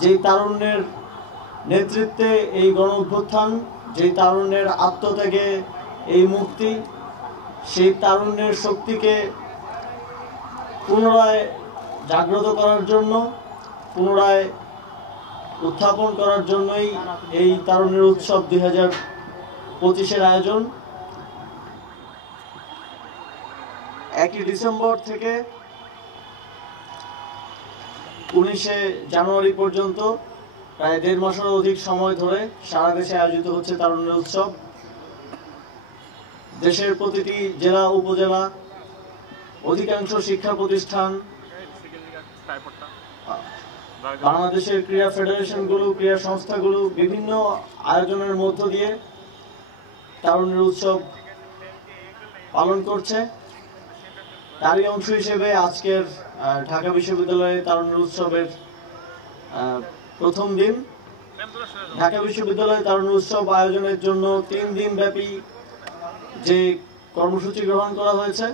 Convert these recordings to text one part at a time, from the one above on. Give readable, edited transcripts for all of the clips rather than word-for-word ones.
যেই তারুণ্যের নেতৃত্বে এই গণ অভ্যুত্থান, যেই তারুণ্যের আত্মত্যাগে এই মুক্তি, সেই তারুণ্যের শক্তিকে পুনরায় জাগ্রত করার জন্য, পুনরায় উত্থাপন করার জন্যই এই তারুণ্যের উৎসব 2025-এর আয়োজন। 1 ডিসেম্বর থেকে 19 জানুয়ারি পর্যন্ত প্রায় 1.5 মাসের অধিক সময় ধরে সারা দেশে আয়োজিত হচ্ছে তারুণ্যের উৎসব। দেশের প্রতিটি জেলা উপজেলা, অধিকাংশ শিক্ষা প্রতিষ্ঠান, বাংলাদেশের ক্রীড়া ফেডারেশনগুলো, ক্রীড়া সংস্থাগুলো বিভিন্ন আয়োজনের মধ্য দিয়ে তারুণ্যের উৎসব পালন করছে। তারই অংশ হিসেবে আজকের ঢাকা বিশ্ববিদ্যালয়ে তারুণ্যের উৎসবের প্রথম দিন। ঢাকা বিশ্ববিদ্যালয়ে তারুণ্যের উৎসব আয়োজনের জন্য 3 দিন ব্যাপী যে কর্মসূচি গ্রহণ করা হয়েছে,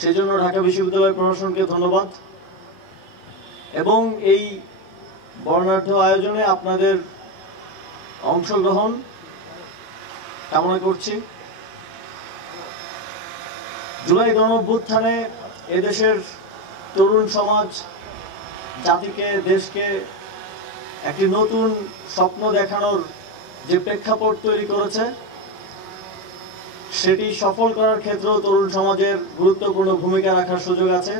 সেজন্য ঢাকা বিশ্ববিদ্যালয় প্রশাসনকে ধন্যবাদ এবং এই বর্ণাঢ্য আয়োজনে আপনাদের অংশগ্রহণ কামনা করছি। জুলাই গণ অভ্যুত্থানে এদেশের তরুণ সমাজ জাতিকে, দেশকে একটি নতুন স্বপ্ন দেখানোর যে প্রেক্ষাপট তৈরি করেছে, সেটি সফল করার ক্ষেত্রেও তরুণ সমাজের গুরুত্বপূর্ণ ভূমিকা রাখার সুযোগ আছে।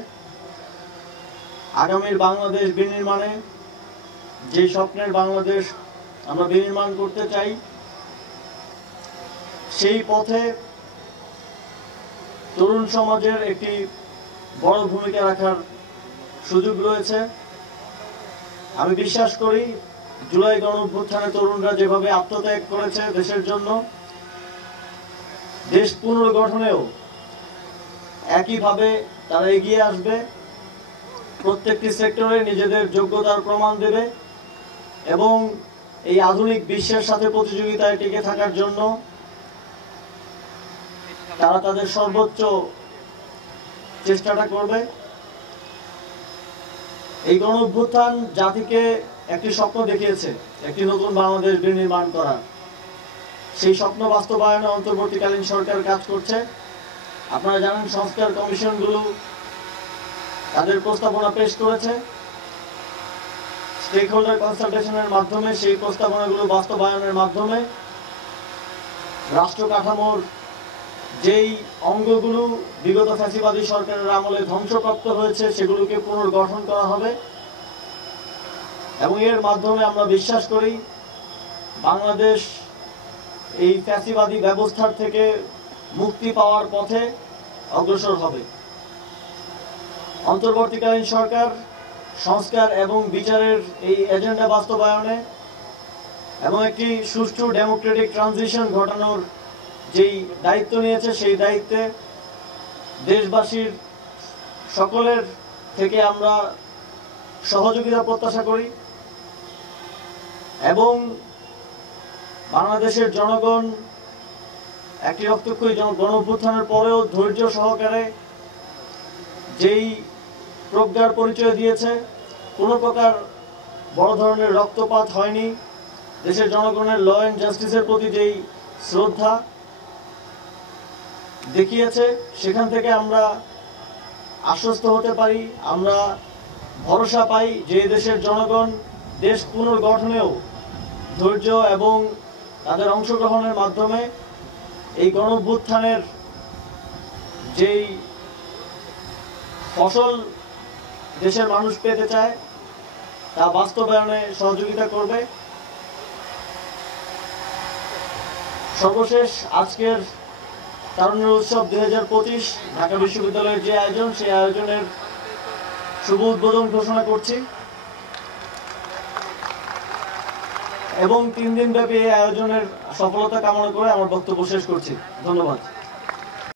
আগামীর বাংলাদেশ বিনির্মাণে, যে স্বপ্নের বাংলাদেশ আমরা বিনির্মাণ করতে চাই, সেই পথে তরুণ সমাজের একটি বড় ভূমিকা রাখার সুযোগ রয়েছে। আমি বিশ্বাস করি জুলাই গণ অভ্যুত্থানে তরুণরা যেভাবে আত্মত্যাগ করেছে দেশের জন্য, দেশ পুনর্গঠনেও একইভাবে তারা এগিয়ে আসবে, প্রত্যেকটি সেক্টরে নিজেদের যোগ্যতার প্রমাণ দেবে এবং এই আধুনিক বিশ্বের সাথে প্রতিযোগিতায় টিকে থাকার জন্য তারা তাদের সর্বোচ্চ চেষ্টাটা করবে। এই গণ অভ্যুত্থান জাতিকে একটি স্বপ্ন দেখিয়েছে, একটি নতুন বাংলাদেশ বিনির্মাণ করার। সেই স্বপ্ন বাস্তবায়নে অন্তর্বর্তীকালীন সরকার কাজ করছে। আপনারা জানেন সংস্কার কমিশনগুলো তাদের প্রস্তাবনা পেশ করেছে। স্টেক হোল্ডার কনসালটেশনের মাধ্যমে সেই প্রস্তাবনাগুলো বাস্তবায়নের মাধ্যমে রাষ্ট্র কাঠামোর যেই অঙ্গগুলো বিগত ফ্যাসিবাদী সরকারের আমলে ধ্বংসপ্রাপ্ত হয়েছে, সেগুলোকে পুনর্গঠন করা হবে এবং এর মাধ্যমে আমরা বিশ্বাস করি বাংলাদেশ এই ফ্যাসিবাদী ব্যবস্থার থেকে মুক্তি পাওয়ার পথে অগ্রসর হবে। অন্তর্বর্তীকালীন সরকার সংস্কার এবং বিচারের এই এজেন্ডা বাস্তবায়নে এবং একটি সুষ্ঠু ডেমোক্রেটিক ট্রানজিশন ঘটানোর যেই দায়িত্ব নিয়েছে, সেই দায়িত্বে দেশবাসীর সকলের থেকে আমরা সহযোগিতা প্রত্যাশা করি এবং বাংলাদেশের জনগণ একটি রক্তক্ষয়ী গণ অভ্যুত্থানের পরেও ধৈর্য সহকারে যেই প্রজ্ঞার পরিচয় দিয়েছে, কোনো প্রকার বড় ধরনের রক্তপাত হয়নি, দেশের জনগণের ল অ্যান্ড জাস্টিসের প্রতি যেই শ্রদ্ধা দেখিয়েছে, সেখান থেকে আমরা আশ্বস্ত হতে পারি, আমরা ভরসা পাই যে দেশের জনগণ দেশ পুনর্গঠনেও ধৈর্য এবং তাদের অংশগ্রহণের মাধ্যমে এই গণ অভ্যুত্থানের যেই ফসল দেশের মানুষ পেতে চায় তা বাস্তবায়নে সহযোগিতা করবে। সর্বশেষ আজকের তারুণ্যের উৎসব 2025 ঢাকা বিশ্ববিদ্যালয়ের যে আয়োজন, সেই আয়োজনের শুভ উদ্বোধন ঘোষণা করছি এবং 3 দিন ব্যাপী এই আয়োজনের সফলতা কামনা করে আমার বক্তব্য শেষ করছি। ধন্যবাদ।